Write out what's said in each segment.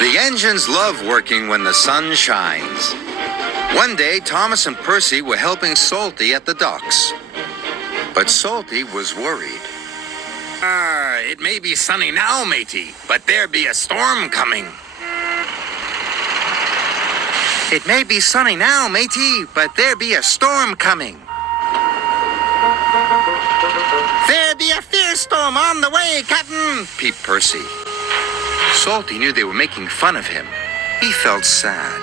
The engines love working when the sun shines. One day, Thomas and Percy were helping Salty at the docks. But Salty was worried. It may be sunny now, matey, but there be a storm coming. It may be sunny now, matey, but there be a storm coming. There be a fierce storm on the way, Captain, peeped Percy. Salty knew they were making fun of him. He felt sad.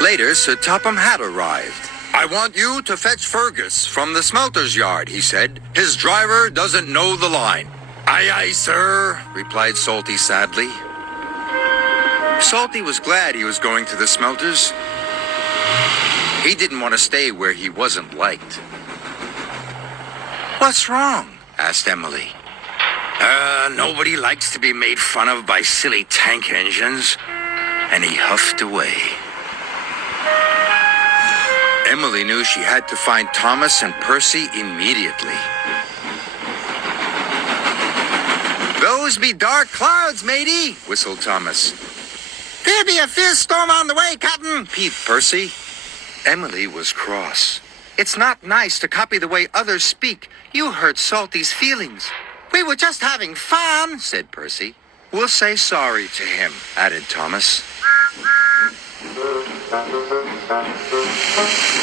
Later, Sir Topham Hatt arrived. I want you to fetch Fergus from the smelter's yard, he said. His driver doesn't know the line. Aye, aye, sir, replied Salty sadly. Salty was glad he was going to the smelters. He didn't want to stay where he wasn't liked. What's wrong? Asked Emily. Nobody likes to be made fun of by silly tank engines. And he huffed away. Emily knew she had to find Thomas and Percy immediately. Those be dark clouds, matey, whistled Thomas. There be a fierce storm on the way, Captain, peeped Percy. Emily was cross. It's not nice to copy the way others speak. You hurt Salty's feelings. We were just having fun, said Percy. We'll say sorry to him, added Thomas.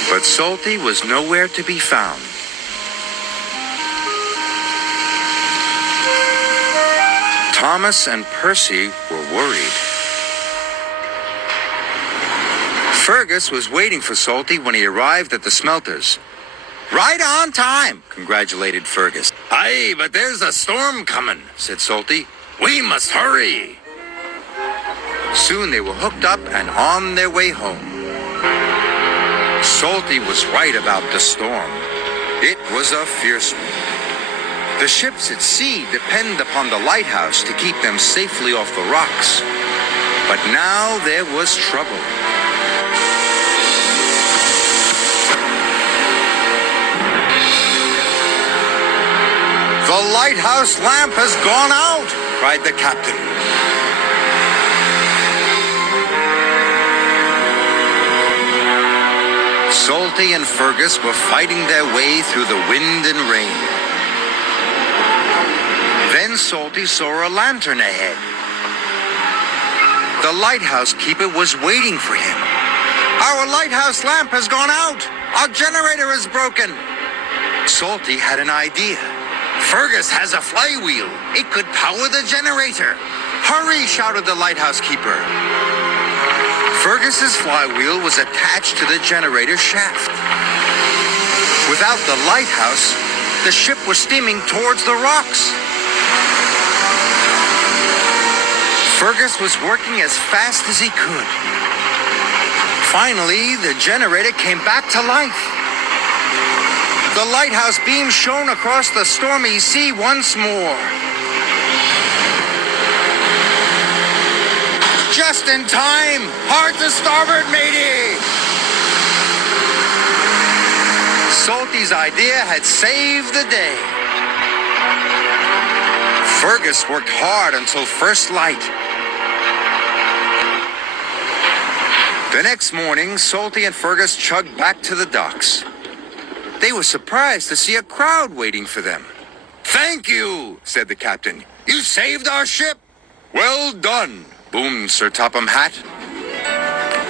But Salty was nowhere to be found. Thomas and Percy were worried. Fergus was waiting for Salty when he arrived at the smelters. Right on time, congratulated Fergus. Aye, but there's a storm coming, said Salty. We must hurry. Soon they were hooked up and on their way home. Salty was right about the storm. It was a fierce one. The ships at sea depend upon the lighthouse to keep them safely off the rocks. But now there was trouble. The lighthouse lamp has gone out, cried the captain. Salty and Fergus were fighting their way through the wind and rain. Then Salty saw a lantern ahead. The lighthouse keeper was waiting for him. Our lighthouse lamp has gone out. Our generator is broken. Salty had an idea. Fergus has a flywheel. It could power the generator. Hurry, shouted the lighthouse keeper. Fergus's flywheel was attached to the generator shaft. Without the lighthouse, the ship was steaming towards the rocks. Fergus was working as fast as he could. Finally, the generator came back to life. The lighthouse beam shone across the stormy sea once more. Just in time! Hard to starboard, matey! Salty's idea had saved the day. Fergus worked hard until first light. The next morning, Salty and Fergus chugged back to the docks. They were surprised to see a crowd waiting for them. Thank you, said the captain. You saved our ship. Well done, boomed Sir Topham Hatt.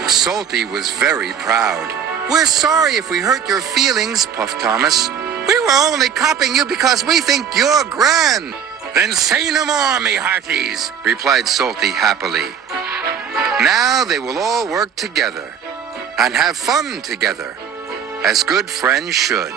Salty was very proud. We're sorry if we hurt your feelings, puffed Thomas. We were only copying you because we think you're grand. Then say no more, me hearties, replied Salty happily. Now they will all work together and have fun together, as good friends should.